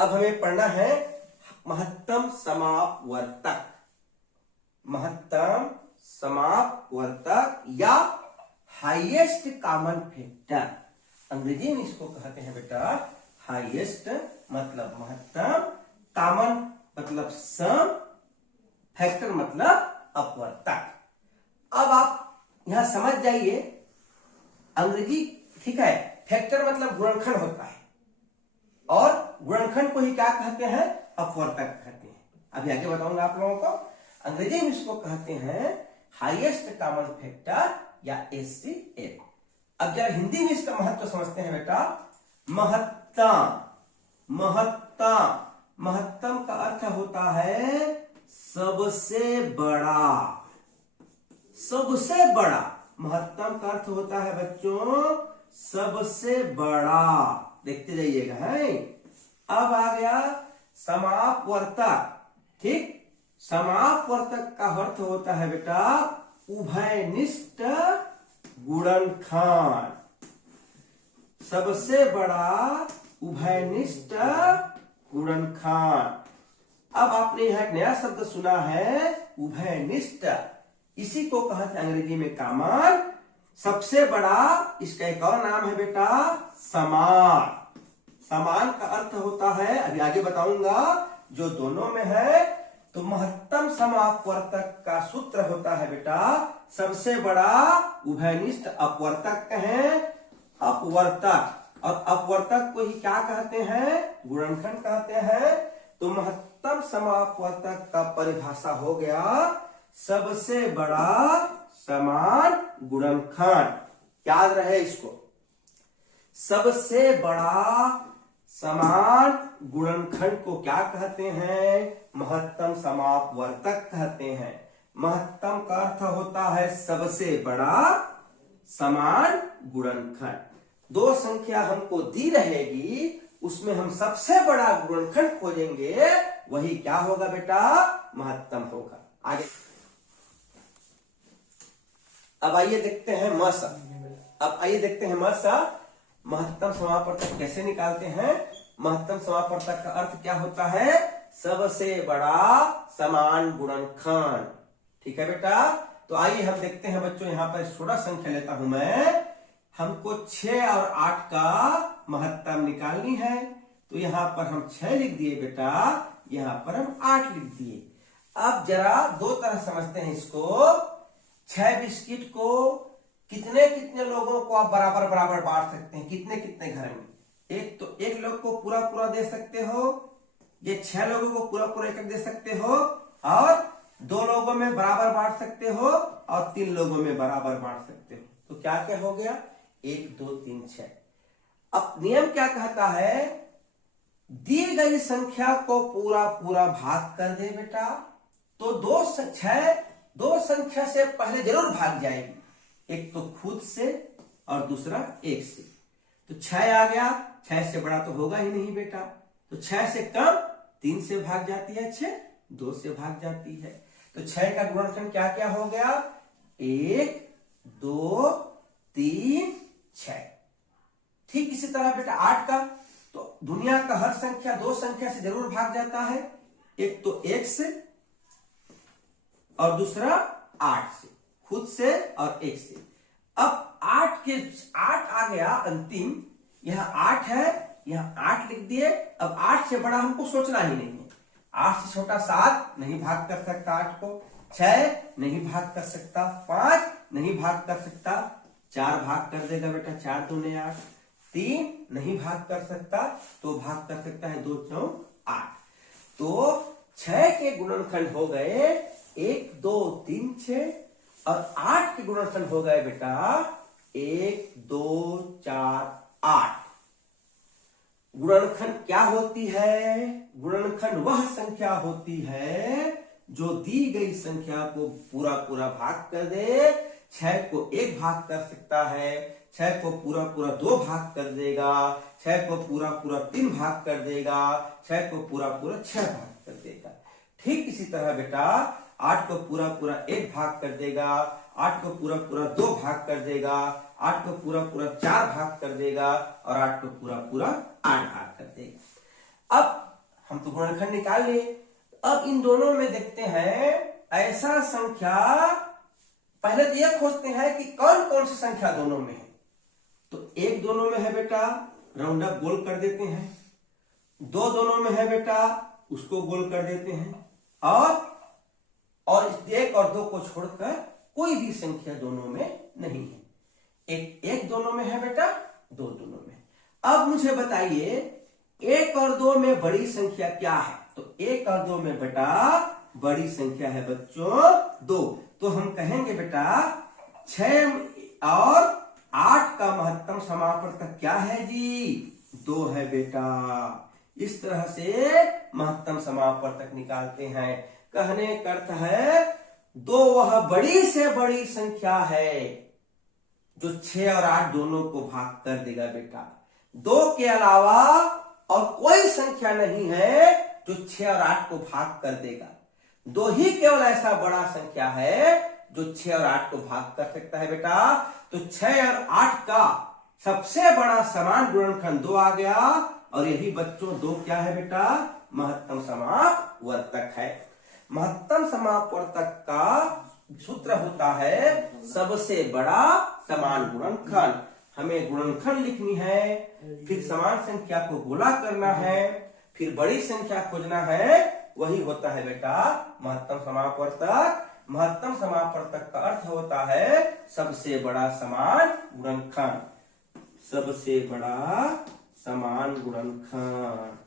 अब हमें पढ़ना है महत्तम समापवर्तक। महत्तम समापवर्तक या हाईएस्ट कॉमन फैक्टर, अंग्रेजी में इसको कहते हैं बेटा हाईएस्ट मतलब महत्तम, कॉमन मतलब सम, फैक्टर मतलब अपवर्तक। अब आप यहां समझ जाइए, अंग्रेजी ठीक है, फैक्टर मतलब गुणनखंड होता है और गुणनखंड को ही क्या कहते हैं, अपवर्तक कहते हैं। अभी आगे बताऊंगा आप लोगों को। अंग्रेजी में इसको कहते हैं हाईएस्ट कॉमन फैक्टर या HCF। अब जरा हिंदी में इसका महत्व समझते हैं बेटा। महत्तम, महत्तम, महत्तम का अर्थ होता है सबसे बड़ा, सबसे बड़ा। महत्तम का अर्थ होता है बच्चों सबसे बड़ा। देखते जाइएगा है। अब आ गया समापवर्तक। ठीक, समापवर्तक का अर्थ होता है बेटा उभयनिष्ठ गुणनखंड, सबसे बड़ा उभयनिष्ठ गुणनखंड। अब आपने यहां एक नया शब्द सुना है उभयनिष्ठ, इसी को कहते हैं अंग्रेजी में कॉमन, सबसे बड़ा। इसका एक और नाम है बेटा समान। समान का अर्थ होता है, अभी आगे बताऊंगा, जो दोनों में है। तो महत्तम समापवर्तक का सूत्र होता है बेटा सबसे बड़ा उभयनिष्ठ अपवर्तक कहें अपवर्तक, और अपवर्तक को ही क्या कहते हैं, गुणनखंड कहते हैं। तो महत्तम समापवर्तक का परिभाषा हो गया सबसे बड़ा समान गुणनखंड। याद रहे इसको, सबसे बड़ा समान गुणनखंड को क्या कहते हैं, महत्तम समापवर्तक कहते हैं। महत्तम का अर्थ होता है सबसे बड़ा समान गुणनखंड। दो संख्या हमको दी रहेगी, उसमें हम सबसे बड़ा गुणनखंड खोजेंगे, वही क्या होगा बेटा, महत्तम होगा। आगे अब आइए देखते हैं मस। अब आइए देखते हैं मस, महत्तम समापवर्तक कैसे निकालते हैं। महत्तम समापवर्तक का अर्थ क्या होता है, सबसे बड़ा समान गुणनखंड। ठीक है बेटा, तो आइए हम देखते हैं बच्चों, यहां पर छोटा संख्या लेता हूं मैं। हमको 6 और 8 का महत्तम निकालनी है, तो यहां पर हम 6 लिख दिए बेटा, यहां पर हम 8 लिख दिए। अब जरा दो तरह समझते हैं इसको। 6 बिस्किट को कितने कितने लोगों को आप बराबर बराबर बांट सकते हैं, कितने कितने घर में। एक तो एक लोग को पूरा पूरा दे सकते हो, ये 6 लोगों को पूरा पूरा एक दे सकते हो, और 2 लोगों में बराबर बांट सकते हो, और 3 लोगों में बराबर बांट सकते हो। तो क्या क्या हो गया, 1 2 3 6। अब नियम क्या कहता है, दी गई संख्या को पूरा पूरा भाग कर दे बेटा, तो 2 संख्या से पहले जरूर भाग जाएगी, एक तो खुद से और दूसरा 1 से। तो 6 आ गया, 6 से बड़ा तो होगा ही नहीं बेटा, तो 6 से कम 3 से भाग जाती है, 6 2 से भाग जाती है। तो 6 का गुणनखंड क्या क्या हो गया, 1 2 3 6। ठीक इसी तरह बेटा 8 का, तो दुनिया का हर संख्या 2 संख्या से जरूर भाग जाता है, एक तो 1 से और दूसरा 8 से, खुद से और 1 से। अब 8 आ गया अंतिम, यहां 8 है, यहां 8 लिख दिए। अब 8 से बड़ा हमको सोचना ही नहीं है। 8 से छोटा 7 नहीं भाग कर सकता 8 को, 6 नहीं भाग कर सकता, 5 नहीं भाग कर सकता, 4 भाग कर देगा बेटा, 4 दूने 8। 3 नहीं भाग कर सकता, तो भाग कर सकता है 2 4 8। तो 6 के गुणनखंड हो गए 1 2 3 6, और 8 के गुणनखंड हो गए बेटा 1 2 4 8। गुणनखंड क्या होती है, गुणनखंड वह संख्या होती है जो दी गई संख्या को पूरा पूरा भाग कर दे। 6 को 1 भाग कर सकता है, 6 को पूरा पूरा 2 भाग कर देगा, 6 को पूरा पूरा 3 भाग कर देगा, 6 को पूरा पूरा 6 भाग कर देगा। ठीक इसी तरह बेटा 8 को पूरा पूरा 1 भाग कर देगा, 8 को पूरा पूरा 2 भाग कर देगा, 8 को पूरा पूरा 4 भाग कर देगा, और 8 को पूरा पूरा 8 भाग कर देगा। अब हम तो गुणनखंड निकाल लिए। अब इन दोनों में देखते हैं ऐसा संख्या, पहले तो यह खोजते हैं कि कौन कौन सी संख्या दोनों में है। तो एक दोनों में है बेटा, राउंड अप गोल कर देते हैं। दो दोनों में है बेटा, उसको गोल कर देते हैं। और एक और दो को छोड़कर कोई भी संख्या दोनों में नहीं है। एक दोनों में है बेटा, दो दोनों में। अब मुझे बताइए एक और दो में बड़ी संख्या क्या है? तो एक और दो में बेटा बड़ी संख्या है बच्चों 2। तो हम कहेंगे बेटा 6 और 8 का महत्तम समापवर्तक क्या है जी? 2 है बेटा। इस तरह से महत्तम समापवर्तक निकालते हैं। कहने का अर्थ है 2 वह बड़ी से बड़ी संख्या है जो 6 और 8 दोनों को भाग कर देगा बेटा। 2 के अलावा और कोई संख्या नहीं है जो 6 और 8 को भाग कर देगा। 2 ही केवल ऐसा बड़ा संख्या है जो 6 और 8 को भाग कर सकता है बेटा। तो 6 और 8 का सबसे बड़ा समान गुणनखंड 2 आ गया। और यही बच्चों 2 क्या है बेटा? महत्तम समापवर्तक है। महत्तम समापवर्तक का सूत्र होता है सबसे बड़ा समान गुणनखंड। हमें गुणनखंड लिखनी है, फिर समान संख्या को गुणा करना है, फिर बड़ी संख्या खोजना है। वही होता है बेटा महत्तम समापवर्तक। महत्तम समापवर्तक का अर्थ होता है सबसे बड़ा समान गुणनखंड। सबसे बड़ा समान गुणनखंड।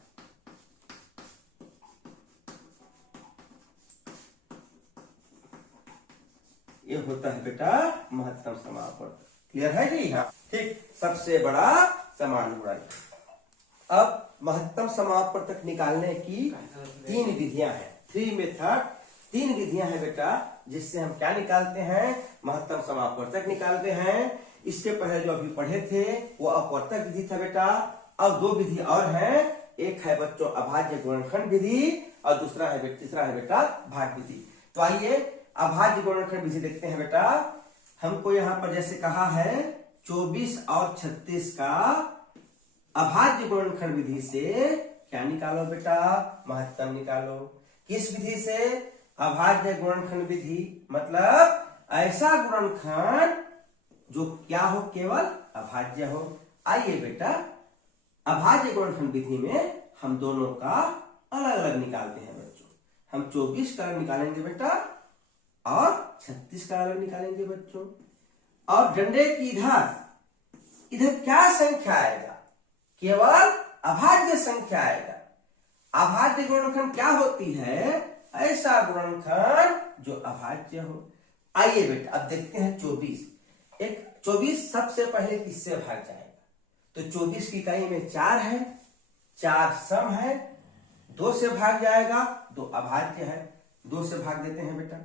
ये होता है बेटा महत्तम समापवर्तक। क्लियर है जी? हाँ ठीक, सबसे बड़ा समान गुणनखंड। अब महत्तम समापवर्तक निकालने की 3 विधियां हैं। 3 मेथड, 3 विधियां हैं बेटा जिससे हम क्या निकालते हैं? महत्तम समापवर्तक निकालते हैं। इसके पहले जो अभी पढ़े थे वो अपवर्तक विधि था बेटा। अब 2 विधि और हैं। एक है बच्चों अभाज्य गुणनखंड विधि और तीसरा है बेटा भाग विधि। तो आइए अभाज्य गुणनखंड विधि देखते हैं बेटा। हमको यहाँ पर जैसे कहा है 24 और 36 का अभाज्य गुणनखंड विधि से क्या निकालो बेटा? महत्तम निकालो। किस विधि से? अभाज्य गुणनखंड विधि, मतलब ऐसा गुणनखंड जो क्या हो? केवल अभाज्य हो। आइए बेटा अभाज्य गुणनखंड विधि में हम दोनों का अलग अलग निकालते हैं बच्चों। हम 24 का अलग निकालेंगे बेटा और 36 का अलग निकालेंगे बच्चों। और डंडे की इधर क्या संख्या आएगा? केवल अभाज्य संख्या आएगा। अभाज्य गुणनखंड क्या होती है? ऐसा गुणनखंड जो अभाज्य हो। आइए बेटा अब देखते हैं 24। 24 सबसे पहले किससे भाग जाएगा? तो 24 की इकाई में 4 है, 4 सम है, 2 से भाग जाएगा, 2 अभाज्य है, 2 से भाग देते हैं बेटा।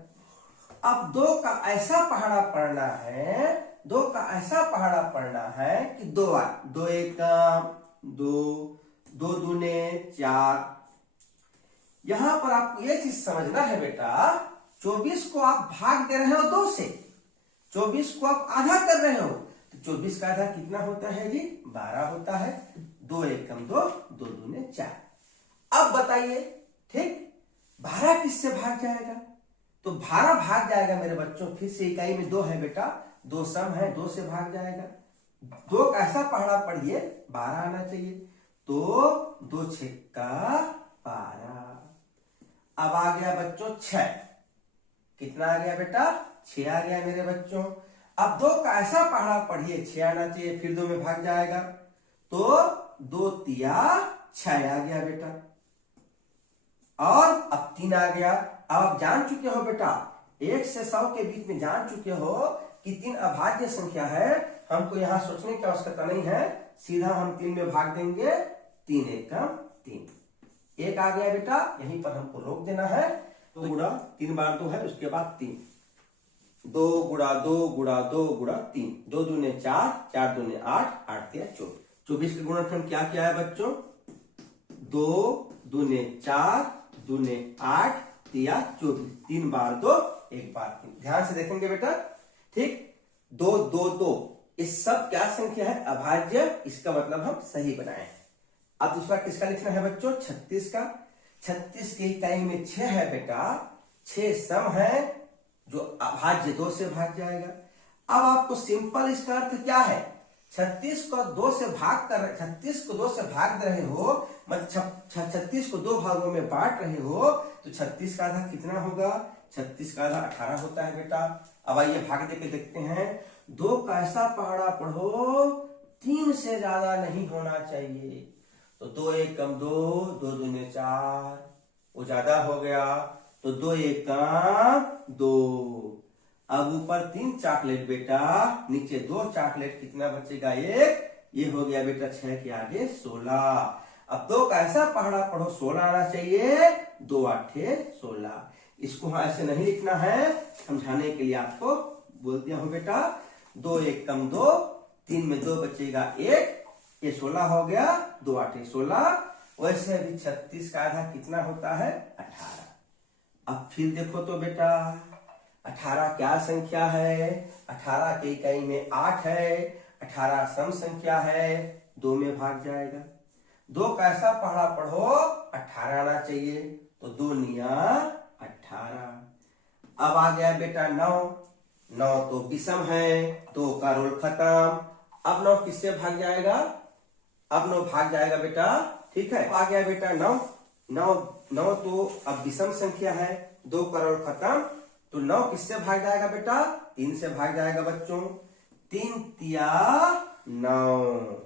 अब 2 का ऐसा पहाड़ा पड़ना है, 2 का ऐसा पहाड़ा पड़ना है कि 2 एकम 2, 2 दूने 4। यहां पर आपको यह चीज समझना है बेटा, 24 को आप भाग दे रहे हो 2 से, 24 को आप आधा कर रहे हो, तो 24 का आधा कितना होता है जी? 12 होता है। 2 एकम 2, 2 दूने 4। अब बताइए ठीक 12 किससे भाग जाएगा? तो 12 भाग जाएगा मेरे बच्चों, फिर से इकाई में 2 है बेटा, 2 सम है, 2 से भाग जाएगा। 2 का ऐसा पहाड़ा पढ़िए 12 आना चाहिए, तो 2 छक्का 12। अब आ गया बच्चों 6। कितना आ गया बेटा? 6 आ गया मेरे बच्चों। अब 2 का ऐसा पहाड़ा पढ़िए 6 आना चाहिए, फिर 2 में भाग जाएगा, तो 2 तिया 6 आ गया बेटा। और अब 3 आ गया। अब आप जान चुके हो बेटा 1 से 100 के बीच में जान चुके हो कि 3 अभाज्य संख्या है। हमको यहाँ सोचने की आवश्यकता नहीं है, सीधा हम 3 में भाग देंगे। 3 एकम 3, 1 आ गया बेटा, यहीं पर हमको रोक देना है। तो गुणा 3 बार 2 है, उसके बाद 3, 2 गुणा 2 गुणा 2 गुणा 3, 2 दूने 4, 4 दूने 8, 8 तिया 24। 24 का गुणनखंड क्या क्या है बच्चों? 2 दूने 4 दूने 8 तिया 24। 3 बार 2, 1 बार 3। ध्यान से देखेंगे बेटा ठीक। 2 2 2 इस सब क्या संख्या है? अभाज्य। इसका मतलब हम सही बनाए। अब दूसरा किसका लिखना है बच्चों? 36 का। 36 की इकाई में 6 है बेटा, 6 सम है जो अभाज्य 2 से भाग जाएगा। अब आपको सिंपल इसका अर्थ क्या है, 36 को 2 से भाग कर 36 को 2 से भाग रहे हो, मतलब 36 को 2 भागों में बांट रहे हो, तो 36 का आधा कितना होगा, 36 का आधा 18 होता है बेटा। अब आइए भाग देके देखते हैं। 2 का ऐसा पहाड़ा पढ़ो 3 से ज्यादा नहीं होना चाहिए, तो 2 एक कम 2, 2 दूने 4, वो ज्यादा हो गया, तो 2 एक कम 2। अब ऊपर 3 चॉकलेट बेटा, नीचे 2 चॉकलेट, कितना बचेगा 1, ये हो गया बेटा 6 के आगे 16। अब 2 का ऐसा पहाड़ा पढ़ो 16 आना चाहिए, 2 आठे 16। इसको ऐसे नहीं लिखना है, समझाने के लिए आपको बोल दिया हूं बेटा। 2 एक कम 2, 3 में 2 बचेगा 1, ये 16 हो गया, 2 आठे 16। वैसे अभी 36 का आधा कितना होता है, 18। अब फिर देखो तो बेटा 18 क्या संख्या है, 18 की इकाई में 8 है, 18 सम संख्या है, 2 में भाग जाएगा। 2 का ऐसा पहाड़ा पढ़ो 18 आना चाहिए, तो 2 निया 18। अब आ गया बेटा 9, 9 तो विषम है, 2 का रोल खत्म। अब 9 किससे भाग जाएगा, अब 9 भाग जाएगा बेटा, ठीक है। आ गया बेटा 9, 9 तो अब विषम संख्या है, 2 का रोल खत्म, तो 9 किससे भाग जाएगा बेटा, 3 से भाग जाएगा बच्चों। 3 तिया 9।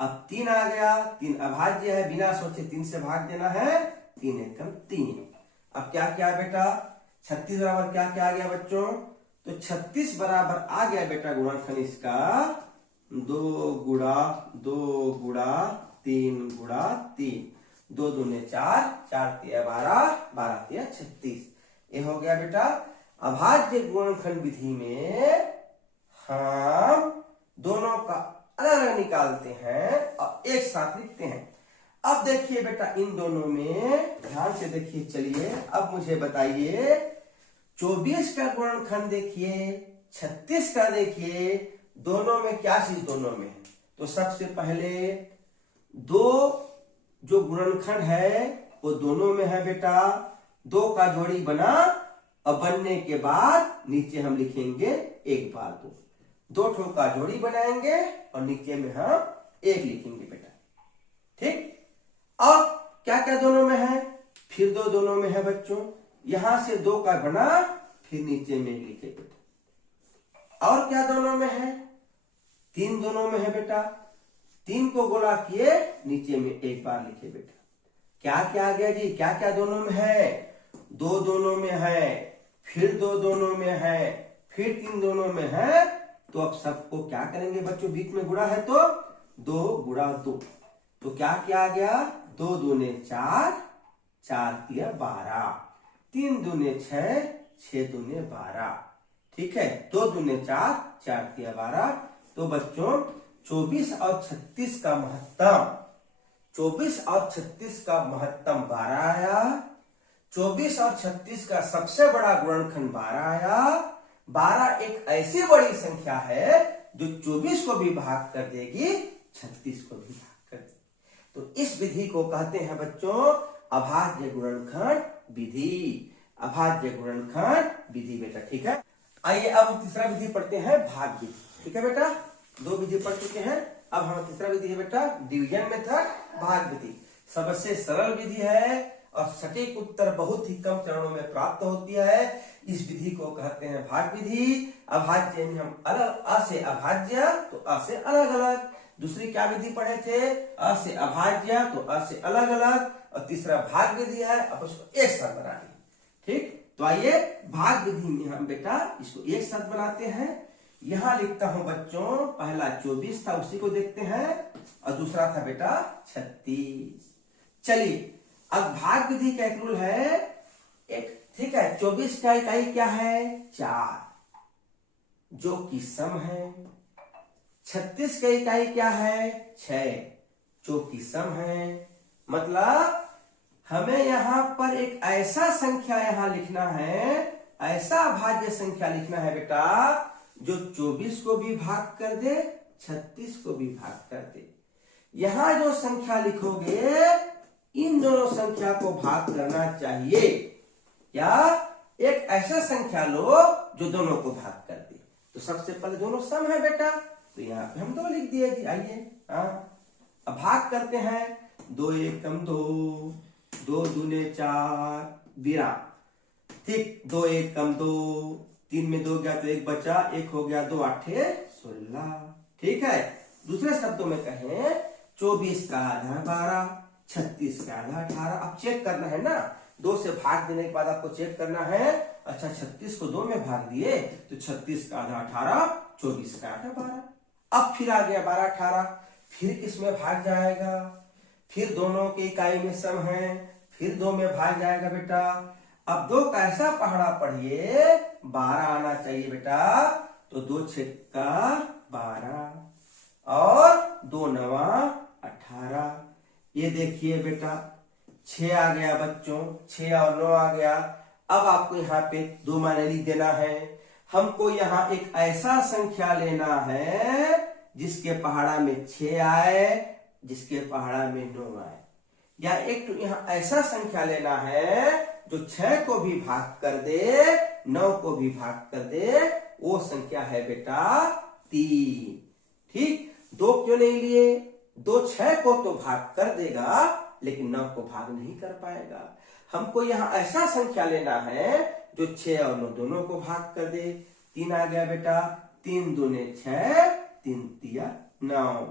अब 3 आ गया, 3 अभाज्य है, बिना सोचे 3 से भाग देना है, 3 एकम 3। अब क्या क्या बेटा, 36 बराबर क्या क्या आ गया बच्चों, तो 36 बराबर आ गया बेटा गुणनखंड इसका 2 गुणा 3 गुणा 3, 2 दूने 4, 4 तिया 12, 12 तिया 36। ये हो गया बेटा। अभाज्य गुणनखंड विधि में हम दोनों का अलग अलग निकालते हैं और एक साथ लिखते हैं। अब देखिए बेटा इन दोनों में ध्यान से देखिए, चलिए अब मुझे बताइए 24 का गुणनखंड देखिए, 36 का देखिए, दोनों में क्या चीज दोनों में है, तो सबसे पहले 2 जो गुणनखंड है वो दोनों में है बेटा। 2 का जोड़ी बना और बनने के बाद नीचे हम लिखेंगे 1 बार 2, 2 ठो का जोड़ी बनाएंगे और नीचे में हम 1 लिखेंगे बेटा, ठीक। अब क्या क्या दोनों में है, फिर 2 दोनों में है बच्चों, यहां से 2 का बना फिर नीचे में 1 लिखे बेटा। और क्या दोनों में है, 3 दोनों में है बेटा, 3 को गोला किए नीचे में 1 बार लिखे बेटा। क्या क्या आ गया जी, क्या क्या दोनों में है, 2 दोनों में है, फिर 2 दोनों में है, फिर 3 दोनों में है, तो अब सबको क्या करेंगे बच्चों, बीच में गुणा है तो 2 गुणा 2, तो क्या क्या आ गया, 2 दूने 4, 4 तिया 12, 3 दूने 6, 6 दूने 12, ठीक है। 2 दूने 4, 4 तिया 12। तो बच्चों 24 और 36 का महत्तम, 24 और 36 का महत्तम 12 आया। 24 और 36 का सबसे बड़ा गुणनखंड 12 आया। 12 एक ऐसी बड़ी संख्या है जो 24 को भी भाग कर देगी, 36 को भी भाग कर देगी। तो इस विधि को कहते हैं बच्चों अभाज्य गुणनखंड विधि, अभाज्य गुणनखंड विधि बेटा, ठीक है। आइए अब हम तीसरा विधि पढ़ते हैं, भाग विधि, ठीक है बेटा। 2 विधि पढ़ चुके हैं, अब हम तीसरा विधि है बेटा डिवीजन मेथड, भाग विधि। सबसे सरल विधि है और सटीक उत्तर बहुत ही कम चरणों में प्राप्त होती है। इस विधि को कहते हैं भाग विधि। अभाज्य में हम अलग, अ से अभाज्य तो अ से अलग अलग। दूसरी क्या विधि पढ़े थे, अ से अभाज्य तो अ से अलग अलग, और तीसरा भाग विधि है, अब उसको एक साथ बना लिया, ठीक। तो आइए भाग विधि में हम बेटा इसको एक साथ बनाते हैं। यहां लिखता हूं बच्चों, पहला 24 था उसी को देखते हैं, और दूसरा था बेटा 36। चलिए अब भाग विधि का एक रूल है, एक, ठीक है। 24 का इकाई क्या है, 4, जो कि सम है। 36 का इकाई क्या है, 6, जो कि सम है। मतलब हमें यहां पर एक ऐसा संख्या यहां लिखना है, ऐसा अभाज्य संख्या लिखना है बेटा जो 24 को भी भाग कर दे, 36 को भी भाग कर दे। यहां जो संख्या लिखोगे इन दोनों संख्या को भाग करना चाहिए, या एक ऐसा संख्या लो जो दोनों को भाग कर दे। तो सबसे पहले दोनों सम है बेटा, तो यहाँ पे हम 2 लिख दिए जी। आइए अब भाग करते हैं। 2 एकम 2, 2 दूने 4 विराम, ठीक। 2 एकम 2, 3 में 2 गया तो 1 बचा, 1 हो गया 2 8 16, ठीक है। दूसरे शब्दों में कहें 24 का आधा 12, 36 का आधा 18। अब चेक करना है ना, 2 से भाग देने के बाद आपको चेक करना है। अच्छा 36 को 2 में भाग दिए तो 36 का आधा 18, 24 का आधा 12। अब फिर आ गया 12 18, फिर किसमें भाग जाएगा, फिर दोनों की इकाई में सम है, फिर 2 में भाग जाएगा बेटा। अब 2 का ऐसा पहाड़ा पढ़िए 12 आना चाहिए बेटा, तो 2 छक्का 12 और 2 नवा 18। ये देखिए बेटा 6 आ गया बच्चों, 6 और 9 आ गया। अब आपको यहाँ पे 2 माने लिख देना है। हमको यहाँ एक ऐसा संख्या लेना है जिसके पहाड़ा में 6 आए, जिसके पहाड़ा में 9 आए, या एक तो यहाँ ऐसा संख्या लेना है जो 6 को भी भाग कर दे, 9 को भी भाग कर दे। वो संख्या है बेटा 3, ठीक। 2 क्यों नहीं लिए, 2 6 को तो भाग कर देगा लेकिन 9 को भाग नहीं कर पाएगा। हमको यहाँ ऐसा संख्या लेना है जो 6 और 9 दोनों को भाग कर दे। 3 आ गया बेटा, 3 दूने 6, 3 तिया 9।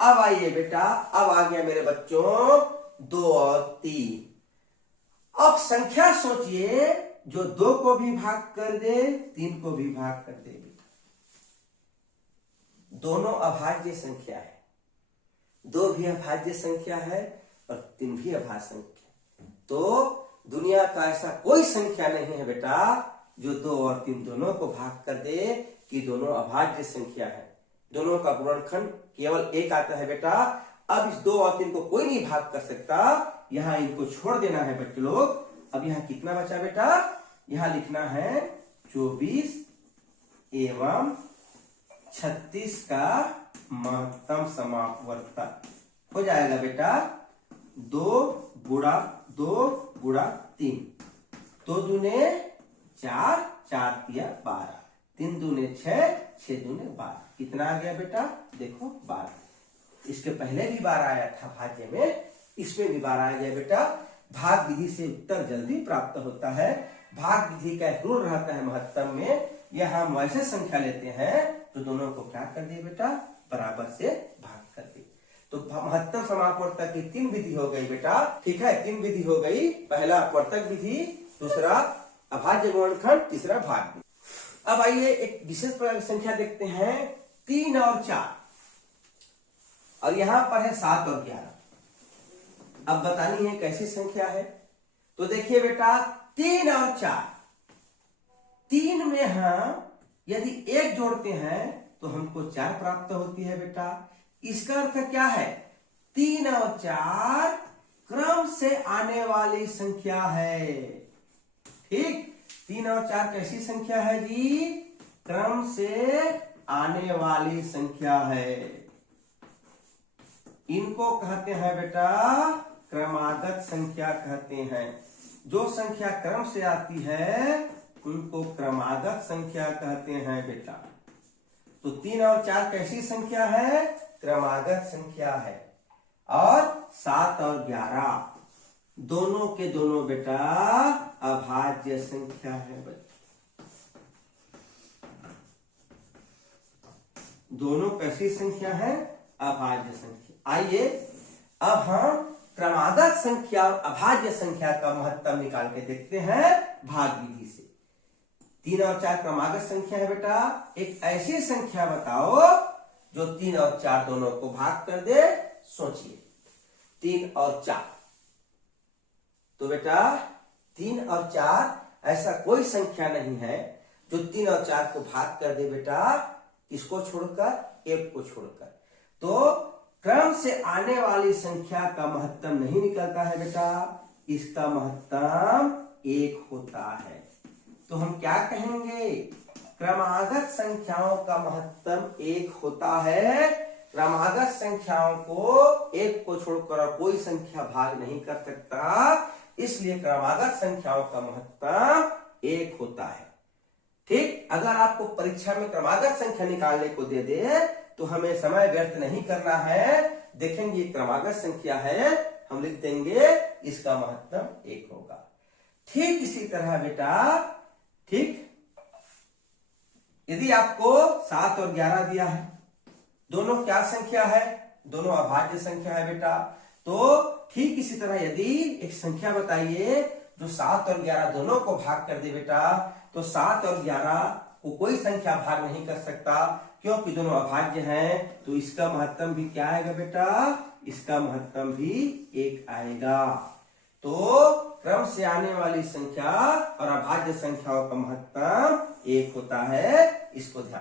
अब आइए बेटा, अब आ गया मेरे बच्चों 2 और 3। अब संख्या सोचिए जो 2 को भी भाग कर दे, 3 को भी भाग कर दे। दोनों अभाज्य संख्या है, 2 भी अभाज्य संख्या है और 3 भी अभाज्य संख्या। तो दुनिया का ऐसा कोई संख्या नहीं है बेटा जो 2 और 3 दोनों को भाग कर दे कि दोनों अभाज्य संख्या है। दोनों का गुणनखंड केवल 1 आता है बेटा। अब इस 2 और 3 को कोई नहीं भाग कर सकता, यहाँ इनको छोड़ देना है बच्चे लोग। अब यहाँ कितना बचा बेटा, यहाँ लिखना है 24 एवं 36 का महत्तम समापवर्तक हो जाएगा बेटा 2 गुणा 3। 2 दूने 4, 4 तिया 12, 3 दूने 6, 6 दूने 12। कितना आ गया बेटा, देखो 12। इसके पहले भी 12 आया था भाज्य में, इसमें भी 12 आ गया बेटा। भाग विधि से उत्तर जल्दी प्राप्त होता है। भाग विधि का एक रूल रहता है महत्तम में, यह हम वैसे संख्या लेते हैं तो दोनों को क्या कर दिए बेटा, बराबर से भाग कर दिए। तो महत्तम समापवर्तक की 3 विधि हो गई बेटा, ठीक है। 3 विधि हो गई, पहला अपवर्तक विधि, दूसरा अभाज्य गुणनखंड, तीसरा भाग विधि। अब आइए एक विशेष प्रकार की संख्या देखते हैं, 3 और 4, और यहां पर है 7 और 11। अब बतानी है कैसी संख्या है। तो देखिए बेटा 3 और 4, 3 में हम यदि 1 जोड़ते हैं तो हमको 4 प्राप्त होती है बेटा। इसका अर्थ क्या है, 3 और 4 क्रम से आने वाली संख्या है, ठीक। 3 और 4 कैसी संख्या है जी, क्रम से आने वाली संख्या है। इनको कहते हैं बेटा क्रमागत संख्या कहते हैं। जो संख्या क्रम से आती है उनको क्रमागत संख्या कहते हैं बेटा। तो 3 और 4 कैसी संख्या है, क्रमागत संख्या है। और 7 और 11 दोनों के दोनों बेटा अभाज्य संख्या है बच्चे। दोनों कैसी संख्या है, अभाज्य संख्या। आइए अब हम क्रमागत संख्या और अभाज्य संख्या का महत्तम निकाल के देखते हैं भाग विधि से। 3 और 4 क्रमागत संख्या है बेटा। एक ऐसी संख्या बताओ जो 3 और 4 दोनों को भाग कर दे। सोचिए 3 और 4, तो बेटा 3 और 4 ऐसा कोई संख्या नहीं है जो 3 और 4 को भाग कर दे बेटा, इसको छोड़कर, 1 को छोड़कर। तो क्रम से आने वाली संख्या का महत्तम नहीं निकलता है बेटा, इसका महत्तम 1 होता है। तो हम क्या कहेंगे, क्रमागत संख्याओं का महत्तम 1 होता है, क्रमागत संख्याओं को एक को छोड़कर और कोई संख्या भाग नहीं कर सकता, इसलिए क्रमागत संख्याओं का महत्तम 1 होता है। ठीक, अगर आपको परीक्षा में क्रमागत संख्या निकालने को दे दे तो हमें समय व्यर्थ नहीं करना है, देखेंगे क्रमागत संख्या है, हम लिख देंगे इसका महत्तम 1 होगा। ठीक इसी तरह बेटा, ठीक, यदि आपको 7 और 11 दिया है, दोनों क्या संख्या है, दोनों अभाज्य संख्या है बेटा, तो ठीक इसी तरह यदि एक संख्या बताइए जो 7 और 11 दोनों को भाग कर दे बेटा, तो 7 और 11 को कोई संख्या भाग नहीं कर सकता क्योंकि दोनों अभाज्य हैं, तो इसका महत्तम भी क्या आएगा बेटा, इसका महत्तम भी 1 आएगा। तो क्रम से आने वाली संख्या और अभाज्य संख्याओं का महत्तम 1 होता है, इसको ध्यान